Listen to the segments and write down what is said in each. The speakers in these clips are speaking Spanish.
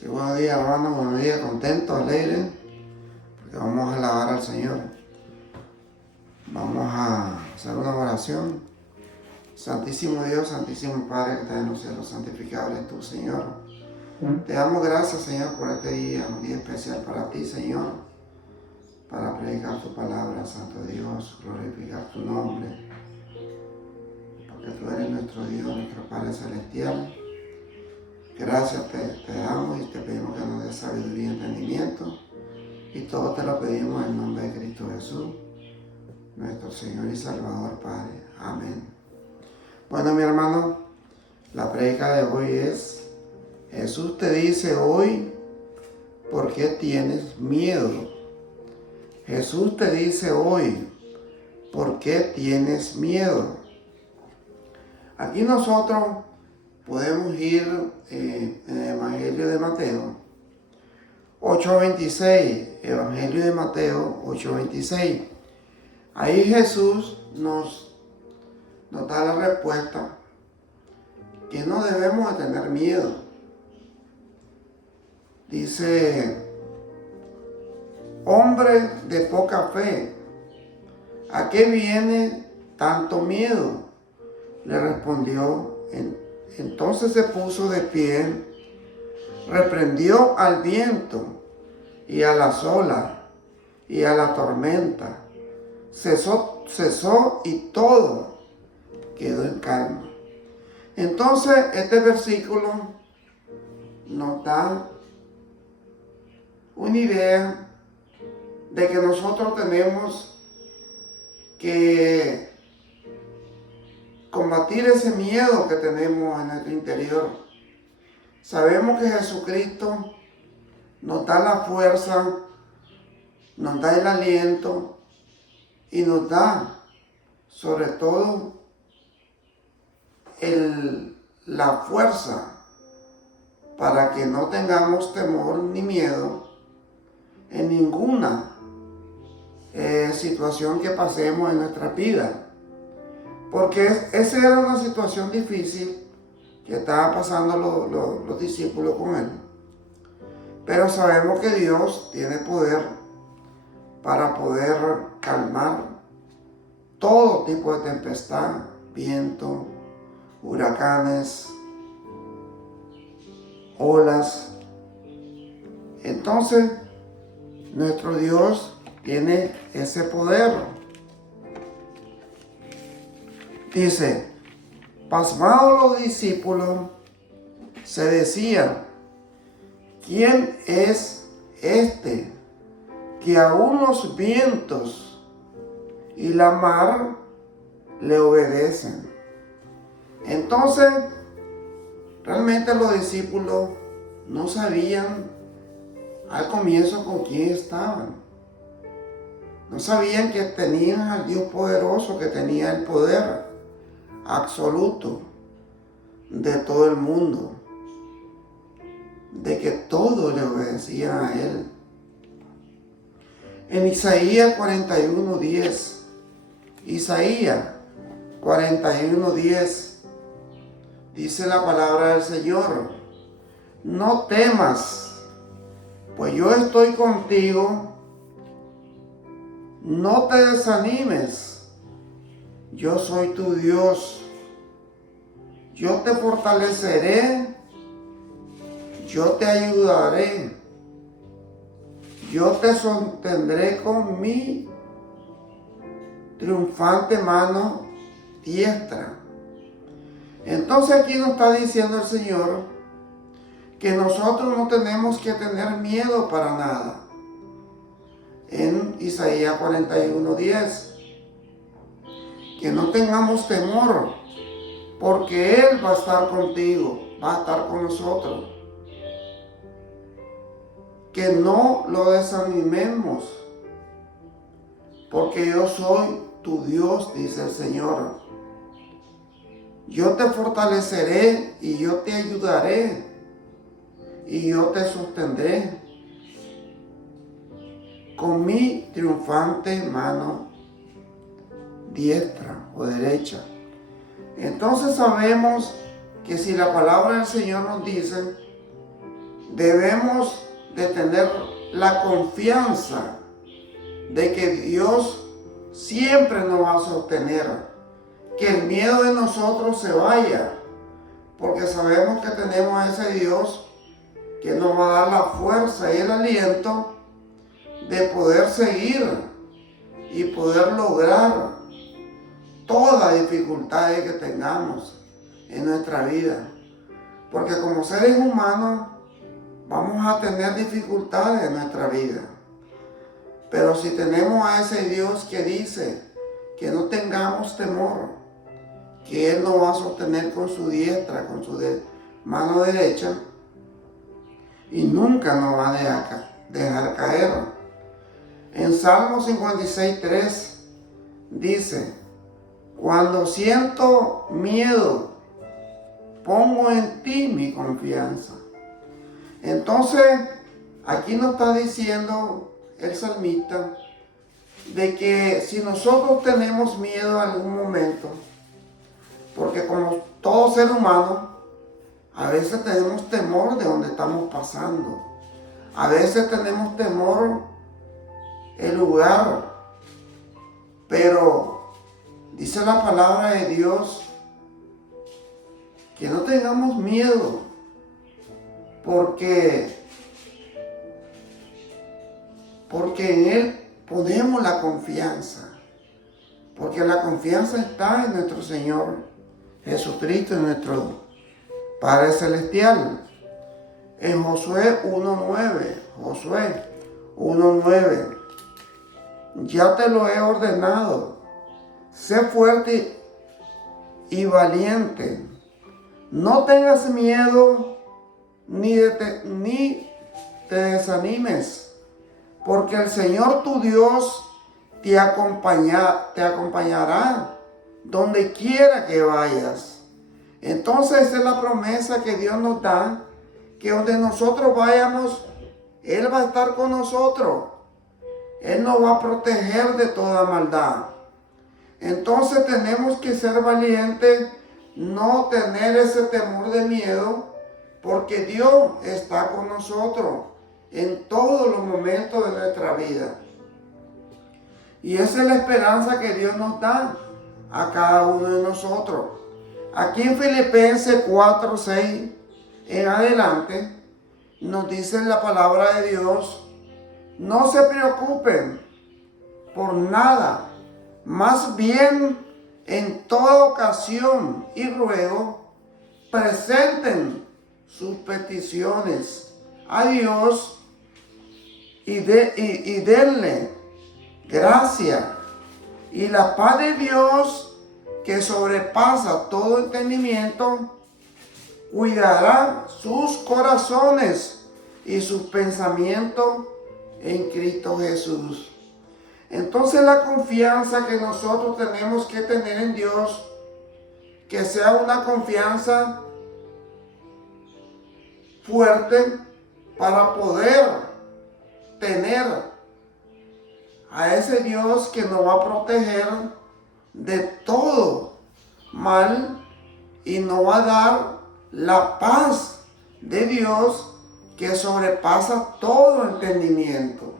Sí, buenos días, hermano, buenos días, contento, alegre, porque vamos a alabar al Señor. Vamos a hacer una oración. Santísimo Dios, Santísimo Padre que estás en los cielos, santificado eres tú, Señor. Te damos gracias, Señor, por este día, un día especial para ti, Señor, para predicar tu palabra, Santo Dios, glorificar tu nombre, porque tú eres nuestro Dios, nuestro Padre Celestial. Gracias te damos y te pedimos que nos des sabiduría y entendimiento. Y todo te lo pedimos en nombre de Cristo Jesús, nuestro Señor y Salvador, Padre. Amén. Bueno, mi hermano, la prédica de hoy es: Jesús te dice hoy, ¿por qué tienes miedo? Jesús te dice hoy, ¿por qué tienes miedo? Aquí nosotros podemos ir en el Evangelio de Mateo 8:26, Evangelio de Mateo 8:26. Ahí Jesús nos da la respuesta que no debemos de tener miedo. Dice: hombre de poca fe, ¿a qué viene tanto miedo? Le respondió. Entonces se puso de pie, reprendió al viento y a las olas y a la tormenta. Cesó y todo quedó en calma. Entonces este versículo nos da una idea de que nosotros tenemos que combatir ese miedo que tenemos en nuestro interior. Sabemos que Jesucristo nos da la fuerza, nos da el aliento y nos da sobre todo la fuerza para que no tengamos temor ni miedo en ninguna situación que pasemos en nuestra vida. Porque esa era una situación difícil que estaban pasando los discípulos con él. Pero sabemos que Dios tiene poder para poder calmar todo tipo de tempestad, viento, huracanes, olas. Entonces, nuestro Dios tiene ese poder. Dice: pasmados los discípulos, se decían: ¿quién es este que aún los vientos y la mar le obedecen? Entonces, realmente los discípulos no sabían al comienzo con quién estaban. No sabían que tenían al Dios poderoso, que tenía el poder absoluto de todo el mundo, de que todos le obedecían a Él. En Isaías 41:10, Isaías 41:10, dice la palabra del Señor: no temas, pues yo estoy contigo, no te desanimes, yo soy tu Dios, yo te fortaleceré, yo te ayudaré, yo te sostendré con mi triunfante mano diestra. Entonces aquí nos está diciendo el Señor que nosotros no tenemos que tener miedo para nada. En Isaías 41:10, que no tengamos temor, porque Él va a estar contigo, va a estar con nosotros. Que no lo desanimemos, porque yo soy tu Dios, dice el Señor. Yo te fortaleceré y yo te ayudaré y yo te sostendré con mi triunfante mano diestra o derecha. Entonces sabemos que si la palabra del Señor nos dice debemos de tener la confianza de que Dios siempre nos va a sostener, que el miedo de nosotros se vaya, porque sabemos que tenemos a ese Dios que nos va a dar la fuerza y el aliento de poder seguir y poder lograr toda dificultad que tengamos en nuestra vida. Porque como seres humanos vamos a tener dificultades en nuestra vida. Pero si tenemos a ese Dios que dice que no tengamos temor, que Él nos va a sostener con su diestra, con su mano derecha, y nunca nos va a dejar caer. En Salmo 56:3 dice: cuando siento miedo, pongo en ti mi confianza. Entonces, aquí nos está diciendo el salmista de que si nosotros tenemos miedo en algún momento, porque como todo ser humano, a veces tenemos temor de donde estamos pasando. A veces tenemos temor el lugar. Pero dice la palabra de Dios que no tengamos miedo, porque en Él ponemos la confianza. Porque la confianza está en nuestro Señor Jesucristo, en nuestro Padre Celestial. En Josué 1:9, ya te lo he ordenado, sé fuerte y valiente, no tengas miedo ni te desanimes, porque el Señor tu Dios te acompañará donde quiera que vayas. Entonces esa es la promesa que Dios nos da, que donde nosotros vayamos, Él va a estar con nosotros. Él nos va a proteger de toda maldad. Entonces tenemos que ser valientes, no tener ese temor de miedo, porque Dios está con nosotros en todos los momentos de nuestra vida. Y esa es la esperanza que Dios nos da a cada uno de nosotros. Aquí en Filipenses 4:6 en adelante nos dice la palabra de Dios: no se preocupen por nada, más bien en toda ocasión y ruego presenten sus peticiones a Dios y denle gracia, y la paz de Dios, que sobrepasa todo entendimiento, cuidará sus corazones y sus pensamientos en Cristo Jesús. Entonces la confianza que nosotros tenemos que tener en Dios, que sea una confianza fuerte para poder tener a ese Dios que nos va a proteger de todo mal y nos va a dar la paz de Dios que sobrepasa todo entendimiento,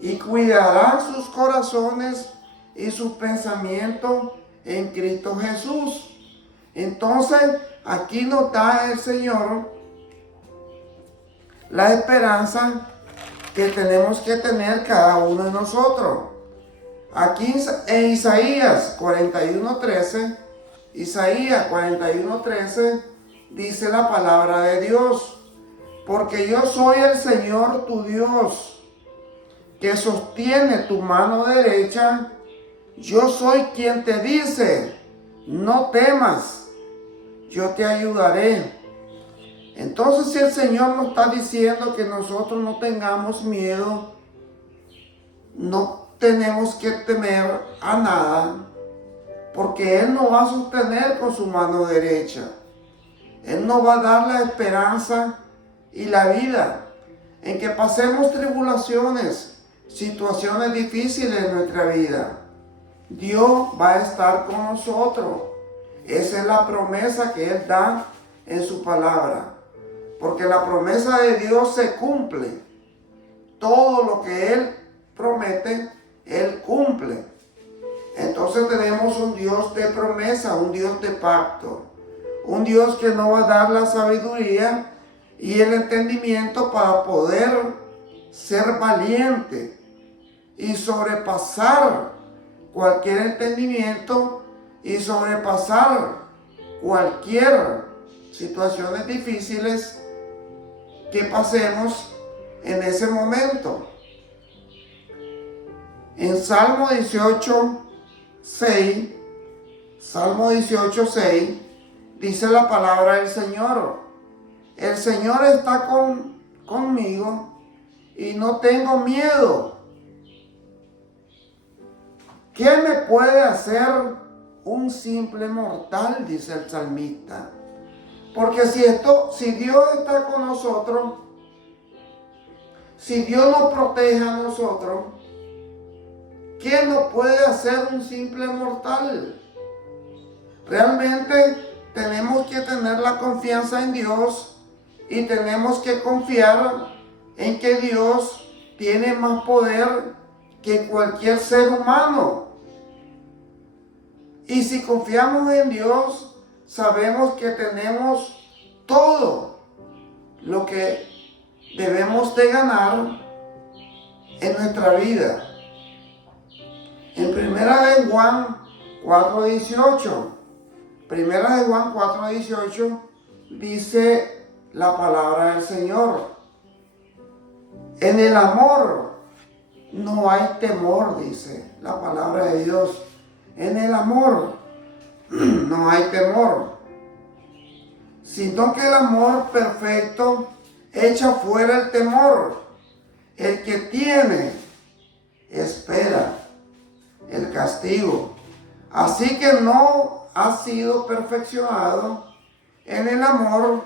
y cuidará sus corazones y sus pensamientos en Cristo Jesús. Entonces aquí nos da el Señor la esperanza que tenemos que tener cada uno de nosotros. Aquí en Isaías 41:13, dice la palabra de Dios: porque yo soy el Señor tu Dios, que sostiene tu mano derecha. Yo soy quien te dice: no temas, yo te ayudaré. Entonces, si el Señor nos está diciendo que nosotros no tengamos miedo, no tenemos que temer a nada, porque Él nos va a sostener con su mano derecha. Él nos va a dar la esperanza y la vida en que pasemos tribulaciones, situaciones difíciles en nuestra vida. Dios va a estar con nosotros. Esa es la promesa que Él da en su palabra. porque la promesa de Dios se cumple. Todo lo que Él promete, Él cumple. Entonces tenemos un Dios de promesa, un Dios de pacto, un Dios que nos va a dar la sabiduría y el entendimiento para poder ser valiente y sobrepasar cualquier entendimiento y sobrepasar cualquier situaciones difíciles que pasemos en ese momento. En Salmo 18:6, dice la palabra del Señor: el Señor está conmigo y no tengo miedo. ¿Qué me puede hacer un simple mortal?, dice el salmista. Porque si Dios está con nosotros, si Dios nos protege a nosotros, ¿qué nos puede hacer un simple mortal? Realmente tenemos que tener la confianza en Dios y tenemos que confiar en que Dios tiene más poder que cualquier ser humano. Y si confiamos en Dios, sabemos que tenemos todo lo que debemos de ganar en nuestra vida. En Primera de Juan 4:18, dice la palabra del Señor: en el amor no hay temor, dice la palabra de Dios. En el amor no hay temor, sino que el amor perfecto echa fuera el temor. El que tiene espera el castigo, así que no ha sido perfeccionado en el amor.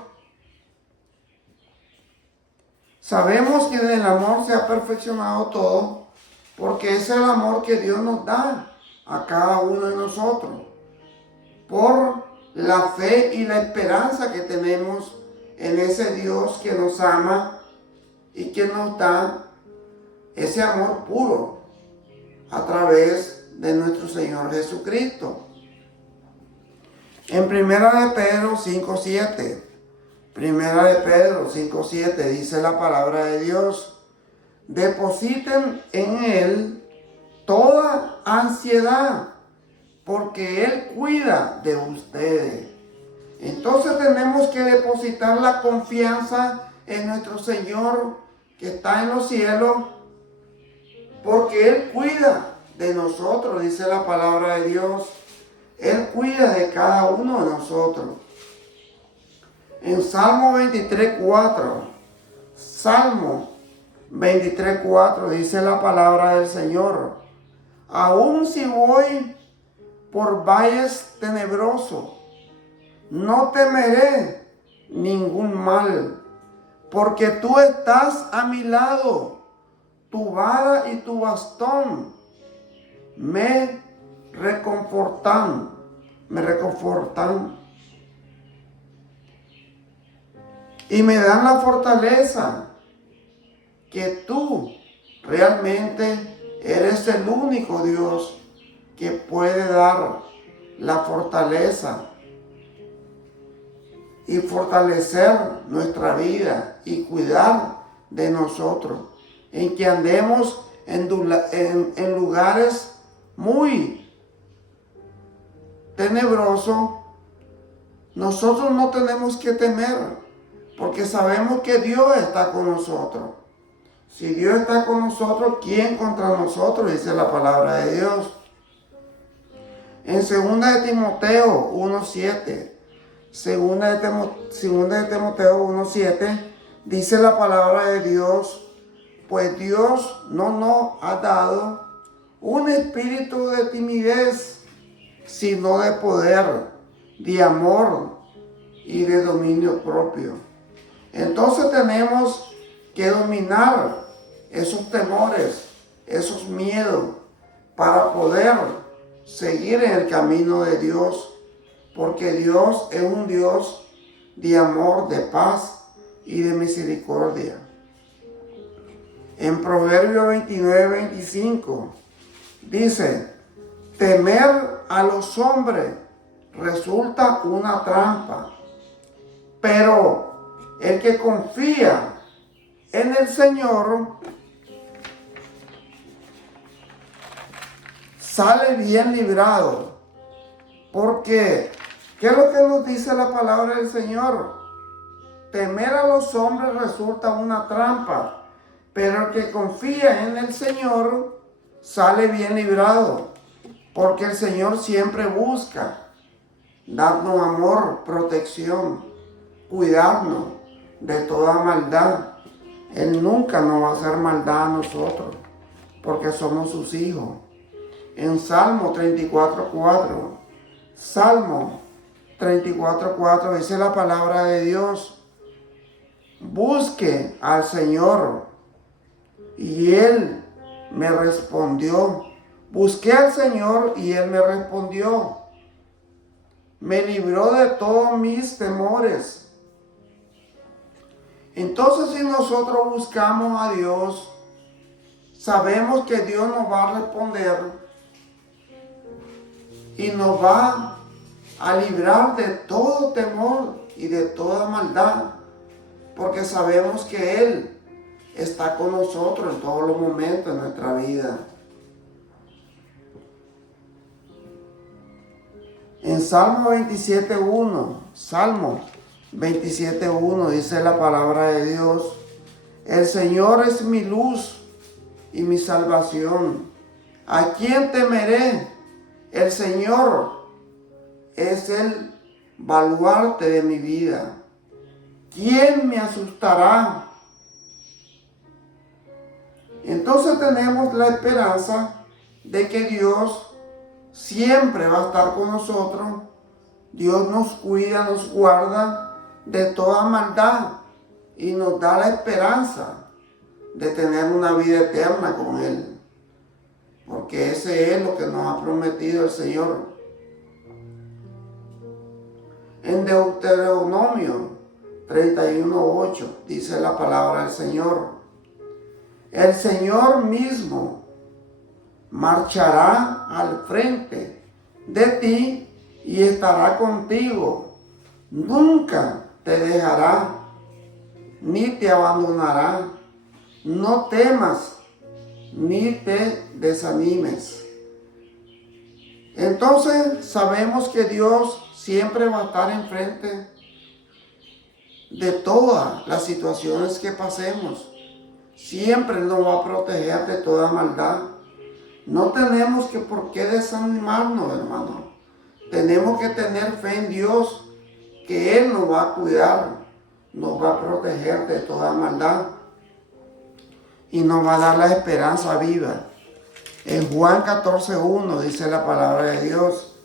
Sabemos que en el amor se ha perfeccionado todo, porque es el amor que Dios nos da a cada uno de nosotros, por la fe y la esperanza que tenemos en ese Dios que nos ama y que nos da ese amor puro a través de nuestro Señor Jesucristo. En Primera de Pedro 5:7 dice la palabra de Dios: depositen en Él toda ansiedad, porque Él cuida de ustedes. Entonces tenemos que depositar la confianza en nuestro Señor que está en los cielos, porque Él cuida de nosotros, dice la palabra de Dios. Él cuida de cada uno de nosotros. En Salmo 23:4 dice la palabra del Señor: aun si voy por valles tenebrosos, no temeré ningún mal, porque tú estás a mi lado, tu vara y tu bastón me reconfortan. Y me dan la fortaleza, que tú realmente eres el único Dios que puede dar la fortaleza y fortalecer nuestra vida y cuidar de nosotros, en que andemos en lugares muy tenebrosos. Nosotros no tenemos que temer, porque sabemos que Dios está con nosotros. Si Dios está con nosotros, ¿quién contra nosotros?, dice la palabra de Dios. En 2 de Timoteo 1:7, segunda de Timoteo 1:7, dice la palabra de Dios: pues Dios no nos ha dado un espíritu de timidez, sino de poder, de amor y de dominio propio. Entonces tenemos que dominar esos temores, esos miedos, para poder seguir en el camino de Dios, porque Dios es un Dios de amor, de paz y de misericordia. En Proverbios 29:25 dice, temer a los hombres resulta una trampa, pero el que confía en el Señor sale bien librado. Porque, ¿qué es lo que nos dice la palabra del Señor? Temer a los hombres resulta una trampa, pero el que confía en el Señor sale bien librado. Porque el Señor siempre busca darnos amor, protección, cuidarnos de toda maldad. Él nunca nos va a hacer maldad a nosotros, porque somos sus hijos. En Salmo 34:4, Salmo 34:4 dice la palabra de Dios, busque al Señor y Él me respondió. Busqué al Señor y Él me respondió. Me libró de todos mis temores. Entonces, si nosotros buscamos a Dios, sabemos que Dios nos va a responder y nos va a librar de todo temor y de toda maldad, porque sabemos que Él está con nosotros en todos los momentos de nuestra vida. En Salmo 27:1 dice la palabra de Dios, el Señor es mi luz y mi salvación. ¿A quién temeré? El Señor es el baluarte de mi vida. ¿Quién me asustará? Entonces tenemos la esperanza de que Dios siempre va a estar con nosotros. Dios nos cuida, nos guarda de toda maldad y nos da la esperanza de tener una vida eterna con Él. Porque ese es lo que nos ha prometido el Señor. En Deuteronomio 31:8 dice la palabra del Señor, el Señor mismo marchará al frente de ti y estará contigo. Nunca te dejará ni te abandonará. No temas ni te desanimes. Entonces sabemos que Dios siempre va a estar enfrente de todas las situaciones que pasemos. Siempre nos va a proteger de toda maldad. No tenemos que por qué desanimarnos, hermano. Tenemos que tener fe en Dios, que Él nos va a cuidar, nos va a proteger de toda maldad y nos va a dar la esperanza viva. En Juan 14:1 dice la palabra de Dios.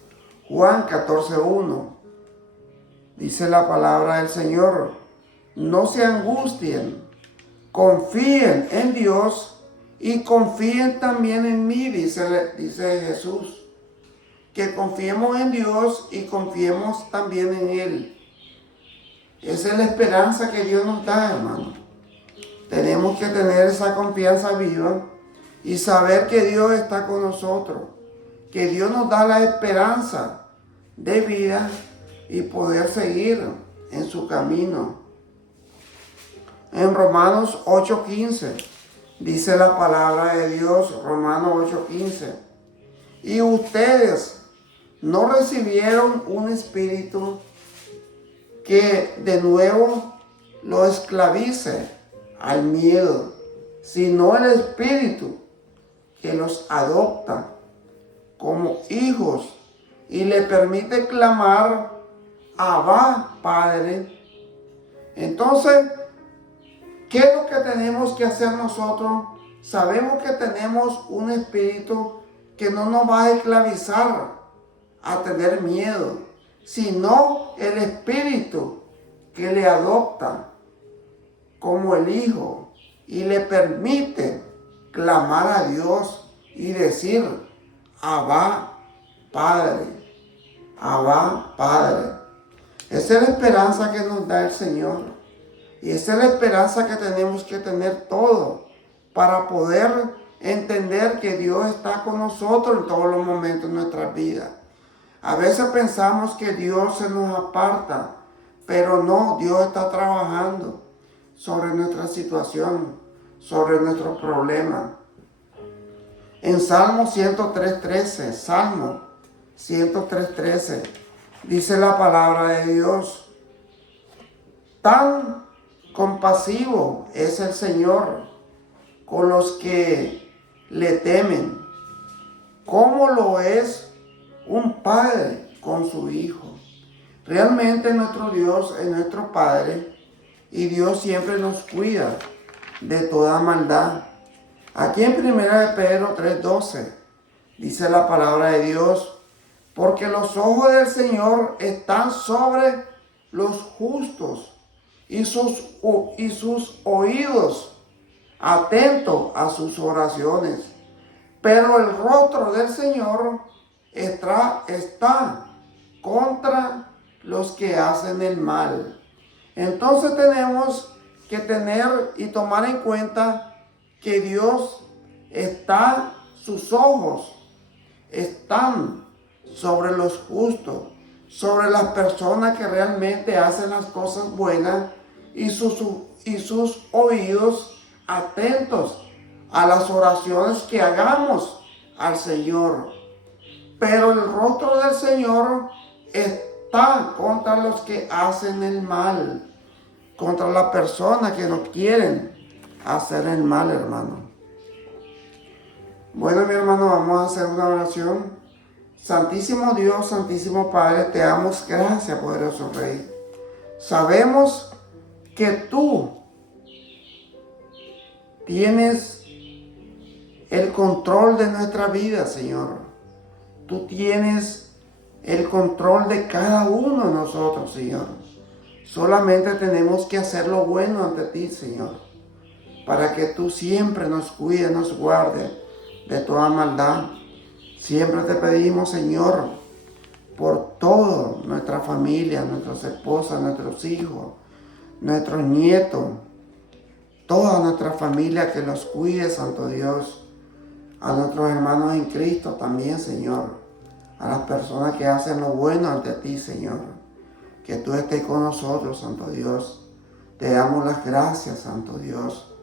Juan 14:1 dice la palabra del Señor. No se angustien, confíen en Dios y confíen también en mí, dice Jesús. Que confiemos en Dios y confiemos también en Él. Esa es la esperanza que Dios nos da, hermano. Tenemos que tener esa confianza viva y saber que Dios está con nosotros. Que Dios nos da la esperanza de vida y poder seguir en su camino. En Romanos 8:15 dice la palabra de Dios, Romanos 8:15. Y ustedes no recibieron un espíritu que de nuevo lo esclavice al miedo, sino el espíritu que los adopta como hijos y le permite clamar, Abba, Padre. Entonces, ¿qué es lo que tenemos que hacer nosotros? Sabemos que tenemos un espíritu que no nos va a esclavizar a tener miedo, sino el espíritu que le adopta como el hijo y le permite clamar a Dios y decir, Abba, Padre, Abba, Padre. Esa es la esperanza que nos da el Señor. Y esa es la esperanza que tenemos que tener todos para poder entender que Dios está con nosotros en todos los momentos de nuestras vidas. A veces pensamos que Dios se nos aparta, pero no, Dios está trabajando sobre nuestra situación, sobre nuestros problemas. En Salmo 103:13, Salmo 103:13, dice la palabra de Dios: tan compasivo es el Señor con los que le temen, como lo es un padre con su hijo. Realmente nuestro Dios es nuestro Padre y Dios siempre nos cuida de toda maldad. Aquí en 1 Pedro 3:12 dice la palabra de Dios: porque los ojos del Señor están sobre los justos y sus oídos atentos a sus oraciones. Pero el rostro del Señor está contra los que hacen el mal. Entonces tenemos que tener y tomar en cuenta que Dios sus ojos están sobre los justos, sobre las personas que realmente hacen las cosas buenas, y sus oídos atentos a las oraciones que hagamos al Señor. Pero el rostro del Señor está contra los que hacen el mal, contra las personas que no quieren hacer el mal, hermano. Bueno, mi hermano, vamos a hacer una oración. Santísimo Dios, Santísimo Padre, te damos gracias, poderoso Rey. Sabemos que tú tienes el control de nuestra vida, Señor. Tú tienes el control de cada uno de nosotros, Señor. Solamente tenemos que hacer lo bueno ante ti, Señor, para que tú siempre nos cuides, nos guardes de toda maldad. Siempre te pedimos, Señor, por toda nuestra familia, nuestras esposas, nuestros hijos, nuestros nietos, toda nuestra familia, que los cuide, Santo Dios. A nuestros hermanos en Cristo también, Señor. A las personas que hacen lo bueno ante ti, Señor. Que tú estés con nosotros, Santo Dios. Te damos las gracias, Santo Dios.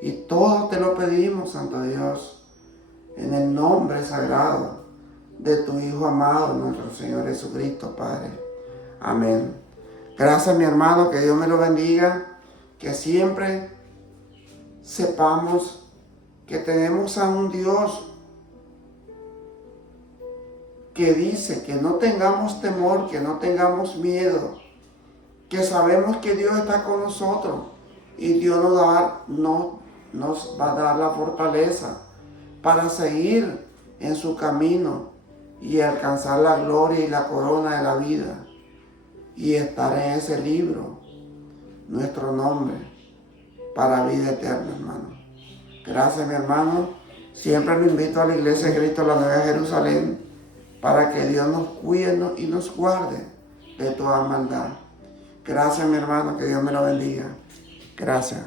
Y todo te lo pedimos, Santo Dios, en el nombre sagrado de tu Hijo amado, nuestro Señor Jesucristo, Padre. Amén. Gracias, mi hermano, que Dios me lo bendiga, que siempre sepamos que tenemos a un Dios que dice que no tengamos temor, que no tengamos miedo, que sabemos que Dios está con nosotros y Dios nos va a dar la fortaleza para seguir en su camino y alcanzar la gloria y la corona de la vida y estar en ese libro, nuestro nombre, para vida eterna, hermano. Gracias, mi hermano. Siempre lo invito a la Iglesia de Cristo, la Nueva Jerusalén, para que Dios nos cuide y nos guarde de toda maldad. Gracias, mi hermano, que Dios me lo bendiga. Gracias.